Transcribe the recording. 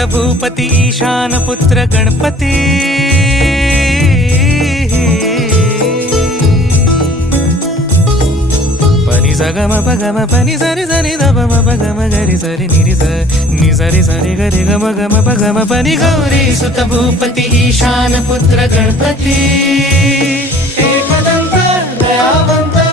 सुत भूपती ईशान पुत्र गणपती पनी सगम पगम पनी सरी सरी दबम पगम गरी सरी निरी नि सरी सरी गरी गम गम पगम पनी गौरी सुत भूपती ईशान पुत्र गणपती एकदंत दयावंत